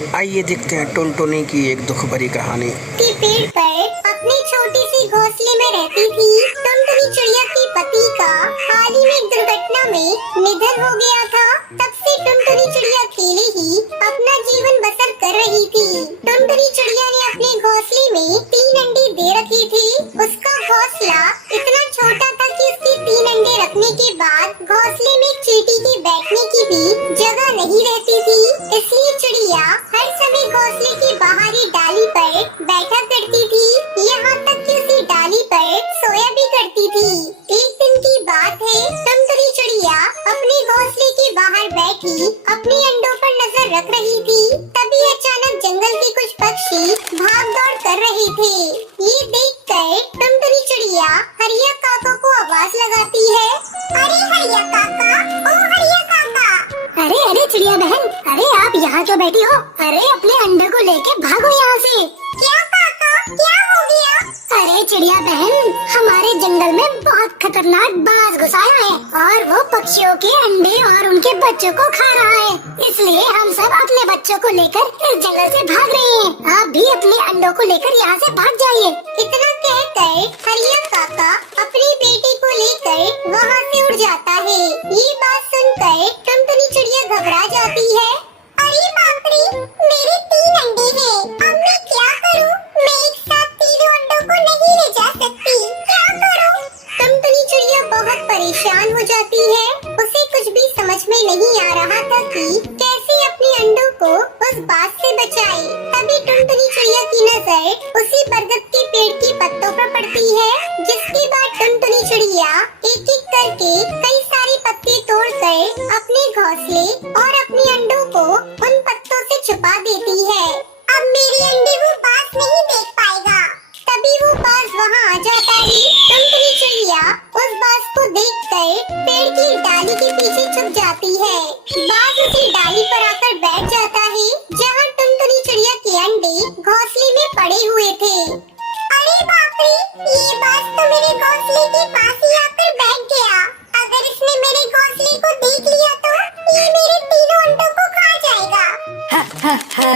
आइए देखते हैं टुनटुनी की एक दुख भरी कहानी। पेड़ पर अपनी छोटी सी घोंसले में रहती थी टुनटुनी चिड़िया के पति का हाल ही में एक दुर्घटना में निधन हो गया था। तब से टुनटुनी चिड़िया अकेले ही अपना जीवन बसर कर रही थी। टुनटुनी चिड़िया ने अपने घोंसले में 3 अंडे दे रखे थे। उसका घोंसला इतना छोटा था कि उसके 3 अंडे रखने के बाद घोंसले में चींटी के बैठने की भी जगह नहीं रहती थी। इसलिए चिड़िया हर समय घोंसले की बाहरी डाली पर बैठा करती थी, यहाँ तक कि उसी डाली पर सोया भी करती थी। एक दिन की बात है, टुनटुनी चिड़िया अपने घोंसले के बाहर बैठी अपने अंडों पर नजर रख रही थी। तभी अचानक जंगल के कुछ पक्षी भाग दौड़ कर रहे थे। ये देखकर टुनटुनी चिड़िया हरिया काका को आवाज लगाती है। अरे हरिया काका, ओ हरिया काका। अरे अरे चिड़िया बहन, अरे आप यहाँ क्यों बैठी हो? अरे अपने अंडे को लेके भागो यहाँ से। क्या काका, क्या हो गया? अरे चिड़िया बहन, हमारे जंगल में बहुत खतरनाक बाज घुस आया है और वो पक्षियों के अंडे और उनके बच्चों को खा रहा है। इसलिए हम सब अपने बच्चों को लेकर इस जंगल से भाग रहे हैं। आप भी अपने अंडों को लेकर यहाँ से भाग जाइए। इतना कहकर हरिया काका अपनी बेटी को लेकर वहाँ से उड़ जाता है। ये बात सुनकर टुनटुनी चिड़िया घबरा जाती है। अरे बाप रे, मेरे 3 अंडे हैं, अब मैं क्या करूं? मैं एक साथ तीनों अंडों को नहीं ले जा सकती, क्या करूं? टुनटुनी चिड़िया बहुत परेशान हो जाती है। उसे कुछ भी समझ में नहीं आ रहा था कि कैसे अपने अंडों को उस बात से बचाए। तभी टुनटुनी चिड़िया की नजर उसी बरगद के पेड़ की पत्तों पर पड़ती है, जिसके बाद टुनटुनी चिड़िया एक एक करके कई सारे पत्ते तोड़कर अपने घोंसले और अपने अंडों को उन पत्तों से छुपा देती है। अब मेरे अंडे वो बाज नहीं देख पाएगा। तभी वो बाज वहाँ आ जाता है। टुनटुनी चिड़िया उस बाज को देखकर पेड़ की डाली के पीछे छुप जाती है। बाज उसी डाली पर आकर बैठ जाता है जहाँ टुनटुनी चिड़िया के अंडे घोंसले में पड़े हुए थे। अरे बाप रे, ये बाज तो मेरे घोंसले के पास ही आकर बैठ गया। अगर इसने मेरे घोंसले को देख लिया तो ये मेरे तीनों अंडों को खा जाएगा। हा, हा, हा,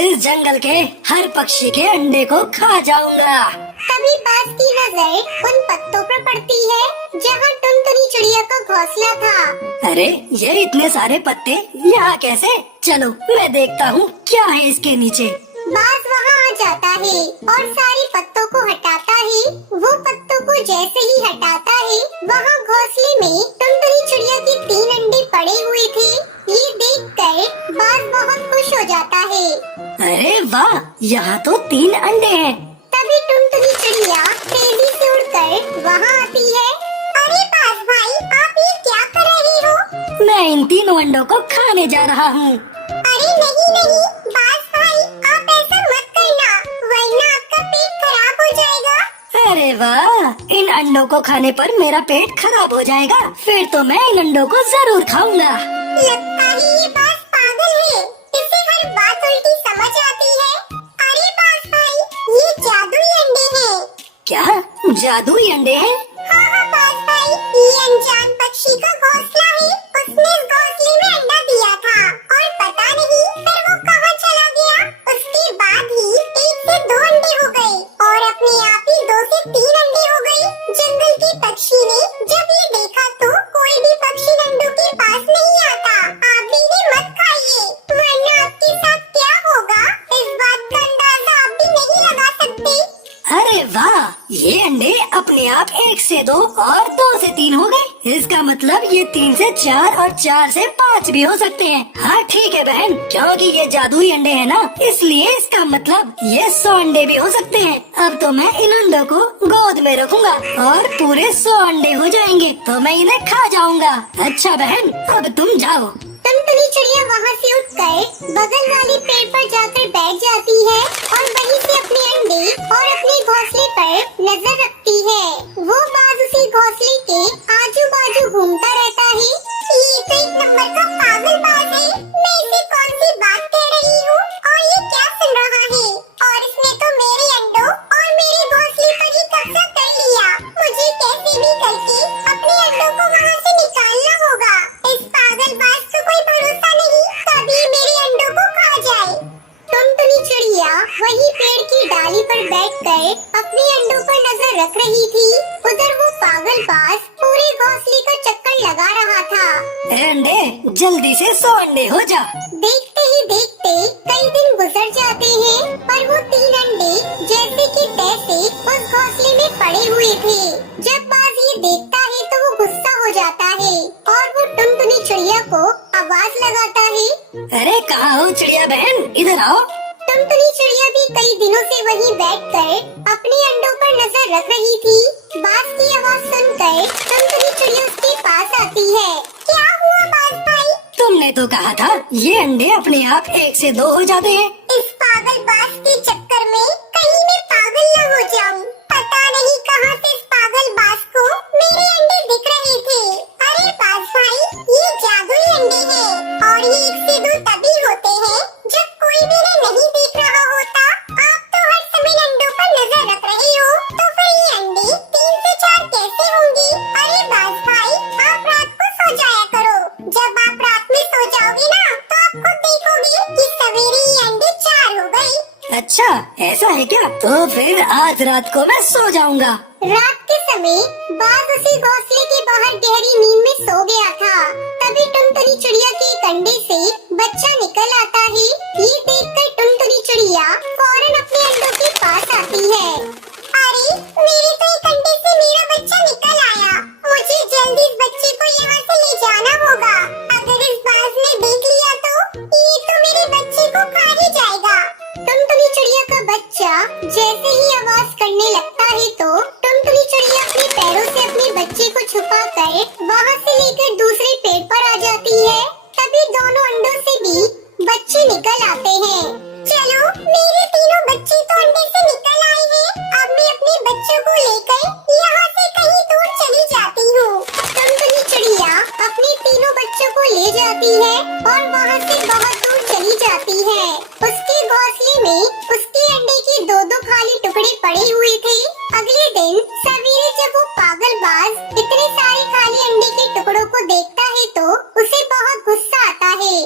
इस जंगल के हर पक्षी के अंडे को खा जाऊंगा। तभी बाज की नजर उन पत्तों पर पड़ती है जहाँ टुनटुनी चिड़िया का घोंसला था। अरे ये इतने सारे पत्ते यहाँ कैसे? चलो मैं देखता हूँ क्या है इसके नीचे। बाज वहाँ आ जाता है और सारे पत्तों को हटाता है। वो पत्तों को जैसे ही हटाता है, वहाँ घोंसले में टुनटुनी चिड़िया के 3 अंडे पड़े हुए थे। ये देखकर बाज बहुत खुश हो जाता है। अरे वाह, यहाँ तो 3 अंडे हैं। तभी टुनटुनी चिड़िया तेजी से उड़कर वहाँ आती है। अरे बाज भाई, आप ये क्या कर रहे हो? मैं इन तीनों अंडों को खाने जा रहा हूँ। अरे नहीं नहीं बाज भाई, आप ऐसा मत करना, वरना आपका पेट खराब हो जाएगा। अरे वाह, इन अंडों को खाने पर मेरा पेट खराब हो जाएगा। फिर तो मैं इन अंडों को जरूर खाऊंगा। लगता है ये बाज पागल है, इसे हर बात उल्टी समझ आती है। अरे बाज भाई, ये जादुई अंडे हैं। क्या जादुई अंडे हैं? हाँ बाज भाई, ये अनजान पक्षी का घोंसला है। उसने इस घोंसले में अंडा दिया था और पता नहीं फिर वो कहाँ चला गया। उसके बाद ही 1 से 2 अंडे हो गए और अपने आप ही 2 से 3 अंडे हो गए। जंगल के पक्षी ने जब ये देखा तो कोई भी पक्षी अंडों के पास नहीं आता। आप भी इन्हें मत खाइए, वरना आपके साथ क्या होगा इस बात का अंदाजा आप भी नहीं लगा सकते। अरे वाह, ये अंडे अपने आप 1 से 2 और 2 से 3 हो गए। इसका मतलब ये 3 से 4 और 4 से 5 भी हो सकते हैं। हाँ ठीक है बहन, क्योंकि ये जादुई अंडे हैं ना, इसलिए इसका मतलब ये 100 अंडे भी हो सकते हैं। अब तो मैं इन अंडों को गोद में रखूंगा और पूरे 100 अंडे हो जाएंगे तो मैं इन्हें खा जाऊंगा। अच्छा बहन, अब तुम जाओ। टुनटुनी चिड़िया वहाँ से उठकर बगल वाले पेड़ पर जाकर बैठ जाती है और वहीं से अपने अंडे और अपने घोंसले पर नजर रखती है। वो बाज उसी घोंसले के आजू बाजू घूमता रहता है। ये तो एक नंबर का पागल बाज है। मैं इसे कौन सी बात कह रही हूँ और ये क्या सुन रहा है? और इसने तो मेरे अंडों और मेरे घोंसले पर ही कब्जा कर लिया। मुझे कैसे भी करके अपने अंडों को वहाँ से निकालना होगा। इस पागल बाज को कोई भरोसा नहीं, कभी मेरे अंडों को खा जाए। वही पेड़ की डाली पर बैठकर अपने अंडों पर नजर रख रही थी। उधर वो पागल बाज पूरे घोंसले का चक्कर लगा रहा था। ए अंडे, जल्दी से 100 अंडे हो जा। देखते ही देखते कई दिन गुजर जाते हैं, पर वो 3 अंडे जैसे कि तैसे उस घोंसले में पड़े हुए थे। जब बाज ये देखता है तो वो गुस्सा हो जाता है और वो टुनटुनी चिड़िया को आवाज लगाता है। अरे कहाँ हो चिड़िया बहन, इधर आओ। टुनटुनी चिड़िया भी कई दिनों से वहीं बैठकर अपने अंडों पर नजर रख रही थी। बाज की आवाज सुनकर टुनटुनी चिड़िया उसके पास आती है। क्या हुआ बाज भाई? तुमने तो कहा था ये अंडे अपने आप 1 से 2 हो जाते हैं। इस पागल बाज के चक्कर में कहीं मैं पागल न हो जाऊं। पता नहीं कहां से इस पागल बाज को मेरे अंडे दिख रहे थे। अरे बाज भाई, ये जादुई अंडे हैं और ये 1 से 2 तभी होते हैं जब कोई मेरे नहीं देख रहा होता। आप तो हर समय अंडों पर नजर रख रहे हो, तो फिर ये अंडे 3 से 4 कैसे होंगे? अरे बाज भाई, आप रात को सो जाया करो। जब आप रात में सो जाओगे ना, तो आप खुद देखोगे कि सवेरे ये अंडे 4 हो गए। अच्छा ऐसा है क्या? तो फिर आज रात को मैं सो जाऊंगा। रात के समय बाज उसी घोंसले के बाहर गहरी नींद में सो गया था। तभी टुनटुनी चिड़िया के एक अंडे से बच्चा निकल आता है। ये देखकर टुनटुनी चिड़िया फौरन अपने अंडों के पास आती है। अरे मेरे तो एक अंडे से मेरा बच्चा निकल आया। मुझे जल्दी इस बच्चे को यहाँ से ले जाना होगा। अगर इस बाज ने देख लिया तो ये तो मेरे बच्चे को खा ही जाएगा। टुनटुनी चिड़िया का बच्चा जैसे ही आवाज करने लगता है तो टुनटुनी चिड़िया अपने पैरों से अपने बच्चे को छुपाकर वहाँ से लेकर दूसरे पेड़ पर आ जाती है। तभी दोनों अंडों से भी बच्चे निकल आते हैं। चलो, मेरे तीनों बच्चे तो अंडे से निकल आए हैं। अब मैं अपने बच्चों को लेकर यहाँ से कहीं दूर चली जाती हूँ। टुनटुनी चिड़िया अपने तीनों बच्चों को ले जाती है और वहाँ से बहुत दूर चली जाती है। उसके घोंसले में उसके अंडे के 2-2 खाली टुकड़े पड़े हुए थे। अगले दिन सवेरे जब वो पागल बाज इतने सारे खाली अंडे के टुकड़ों को देखता है तो उसे बहुत गुस्सा आता है।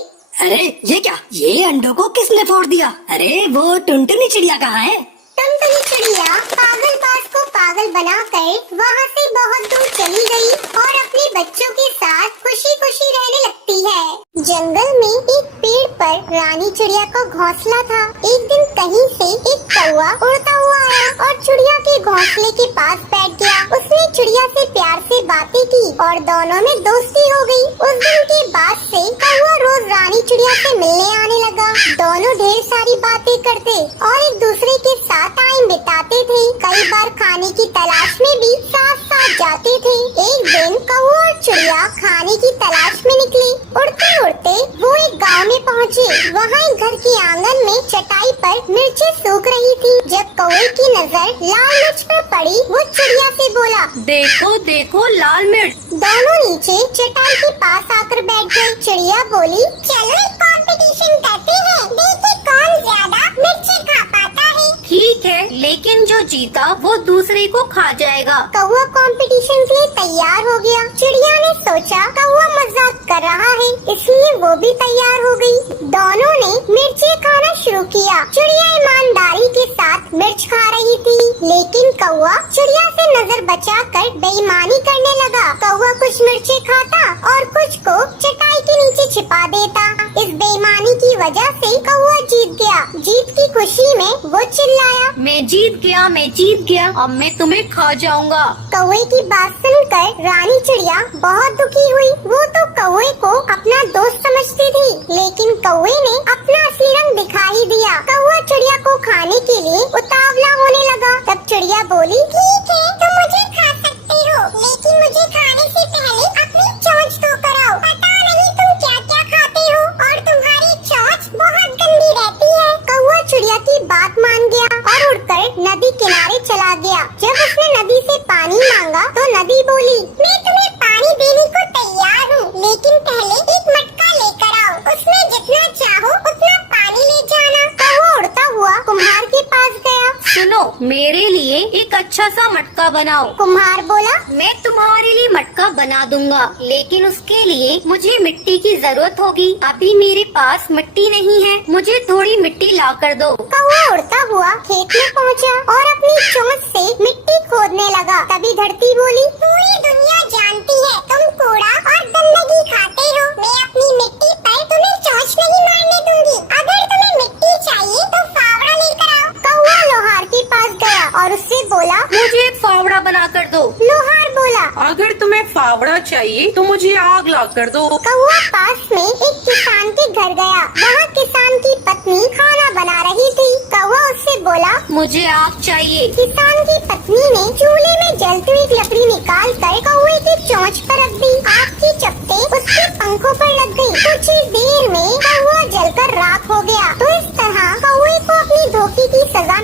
अरे ये क्या, ये अंडों को किसने फोड़ दिया? अरे वो टुनटुनी चिड़िया कहाँ है? टुनटुनी चिड़िया पागल बाज को पागल बनाकर वहाँ से बहुत दूर चली गई और अपने बच्चों के साथ खुशी खुशी रहने लगती है। जंगल में एक पेड़ पर रानी चिड़िया का घोंसला था। एक दिन कहीं से एक कौवा उड़ता हुआ आया और चिड़िया के घोंसले के पास बैठ गया। उसने चिड़िया से प्यार से बातें की और दोनों में दोस्ती हो गई। उस दिन के बाद से कौवा रोज रानी चिड़िया से मिलने आने लगा। दोनों ढेर सारी बातें करते और एक दूसरे के साथ टाइम बिताते थे। कई बार खाने की तलाश में भी साथ साथ जाते थे। एक दिन कौवा और चिड़िया खाने की तलाश में निकले। उड़ते उड़ते वो एक गांव में पहुँचे। वहाँ एक घर के आंगन में चटाई पर मिर्चें सूख रही थी। जब कौवे की नजर लाल मिर्च पर पड़ी, वो चिड़िया से बोला, देखो देखो लाल मिर्च। दोनों नीचे चटाई के पास आकर बैठ गए। चिड़िया बोली, चलो एक कंपटीशन करते हैं, देखें कौन ज्यादा मिर्ची खा पाता है। ठीक है, लेकिन जो जीता वो दूसरे को खा जाएगा। कौवा कंपटीशन के लिए तैयार हो गया। चिड़िया ने सोचा कौवा मजाक कर रहा है, इसलिए वो भी तैयार हो गई। दोनों ने मिर्ची खाना शुरू किया। चिड़िया ईमानदारी के साथ मिर्च खा रही थी, लेकिन कौवा चिड़िया से नजर बचाकर बेईमानी करने लगा। कौवा कुछ मिर्ची खाता और कुछ को चटाई के नीचे छिपा देता। इस बेईमानी की वजह से कौवा जीत गया। जीत की खुशी में वो चिल्लाया, मैं जीत गया, मैं जीत गया, अब मैं तुम्हें खा जाऊंगा। कौवे की बात सुनकर रानी चिड़िया बहुत दुखी हुई। वो तो कौवे को अपना दोस्त समझती थी, लेकिन कौवे ने अपना असली रंग दिखा ही दिया। कौवा चिड़िया को खाने के लिए उतावला होने लगा। तब चिड़िया बोली, ठीक है, तुम मुझे खा सकते हो, लेकिन मुझे खाने से पहले अपनी चोंच तो कराओ। पता नहीं तुम क्या क्या खाते हो और तुम्हारी चोंच बहुत गंदी रहती है। कौवा चिड़िया की बात मान गया और उड़कर नदी किनारे चला गया। जब उसने नदी से पानी मांगा तो नदी बोली, मैं तुम्हें पानी देने को तैयार हूँ, लेकिन पहले एक मटका लेकर आओ, उसमें जितना चाहो उतना पानी ले जाना। कौवा उड़ता हुआ कुम्हार के पास गया। सुनो, मेरे लिए एक एक अच्छा सा मटका बनाओ। कुम्हार बोला। मैं तुम्हारे लिए मटका बना दूंगा, लेकिन उसके लिए मुझे मिट्टी की जरूरत होगी। अभी मेरे पास मिट्टी नहीं है, मुझे थोड़ी मिट्टी ला कर दो। कौवा उड़ता हुआ खेत में पहुंचा और अपनी चोंच से मिट्टी खोदने लगा। तभी धरती बोली, पूरी दुनिया जानती है तुम कूड़ा और गंदगी खाते हो। मैं अपनी मिट्टी पर तुम्हें चोंच नहीं मारने दूंगी। अगर तुम्हें मिट्टी चाहिए तो फावड़ा लेकर आओ। कौवा लोहार के पास गया और उससे बोला, मुझे एक फावड़ा बना कर दो। लोहार बोला, अगर तुम्हें फावड़ा चाहिए तो मुझे आग ला कर दो। कौवा पास में एक किसान के घर गया। वहाँ किसान की पत्नी खाना बना रही थी। कौवा उससे बोला, मुझे आग चाहिए। किसान की पत्नी ने चूल्हे में जलती हुई लकड़ी निकाल कर कौवे की चोंच पर रख दी। आग की चपटे उसके पंखों पर लग गई। कुछ ही देर में कौवा जलकर राख हो गया। तो इस तरह कौवे को अपनी धोखे की सजा।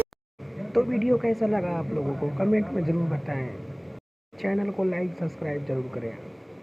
तो वीडियो कैसा लगा आप लोगों को कमेंट में ज़रूर बताएं। चैनल को लाइक सब्सक्राइब जरूर करें।